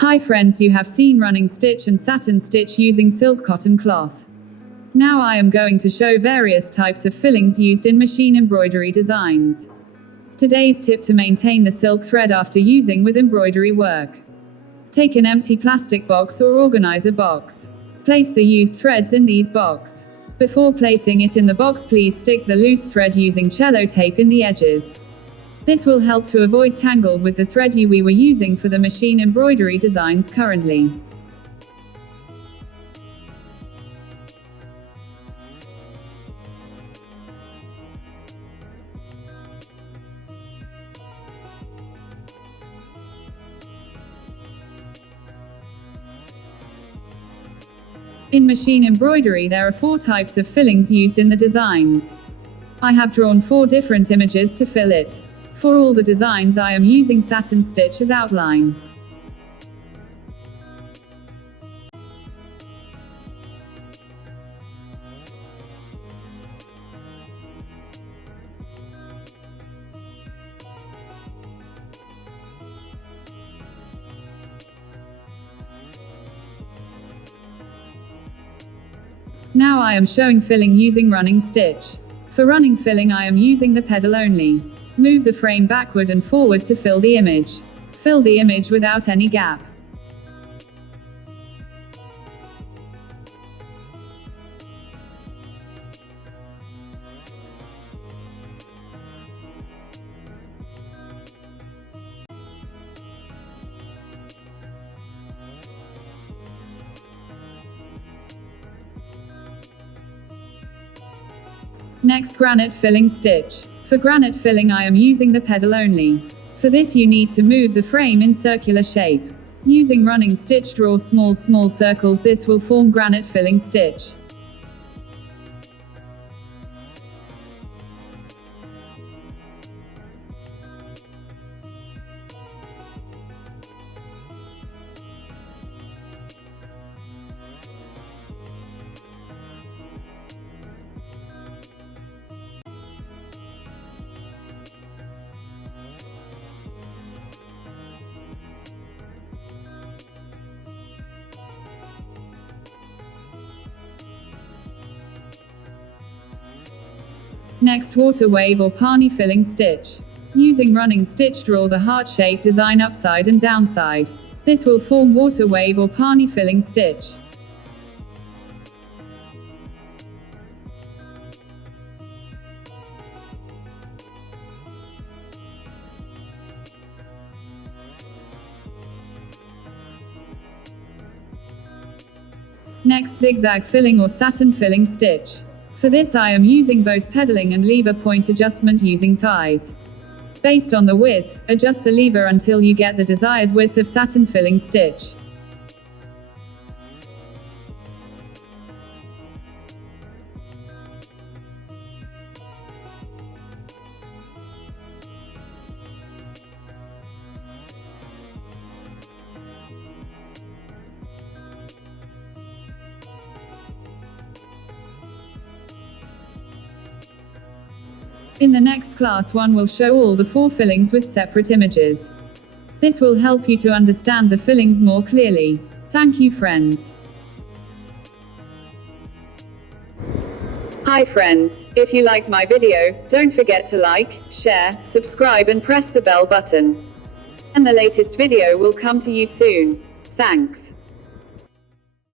Hi friends, you have seen running stitch and satin stitch using silk cotton cloth. Now I am going to show various types of fillings used in machine embroidery designs. Today's tip to maintain the silk thread after using with embroidery work. Take an empty plastic box or organizer box. Place the used threads in these box. Before placing it in the box, please stick the loose thread using cello tape in the edges. This will help to avoid tangled with the thread we were using for the machine embroidery designs currently. In machine embroidery there are 4 types of fillings used in the designs. I have drawn 4 different images to fill it. For all the designs I am using satin stitch as outline. Now I am showing filling using running stitch. For running filling I am using the pedal only. Move the frame backward and forward to fill the image. Fill the image without any gap. Next, granite filling stitch. For granite filling I am using the pedal only. For this you need to move the frame in circular shape. Using running stitch, draw small circles. This will form granite filling stitch. Next, water wave or pani filling stitch. Using running stitch, draw the heart-shaped design upside and downside. This will form water wave or pani filling stitch. Next, zigzag filling or satin filling stitch. For this I am using both pedaling and lever point adjustment using thighs. Based on the width, adjust the lever until you get the desired width of satin filling stitch. In the next class one will show all the 4 fillings with separate images. This will help you to understand the fillings more clearly. Thank you friends. Hi friends, if you liked my video, don't forget to like, share, subscribe and press the bell button. And the latest video will come to you soon. Thanks.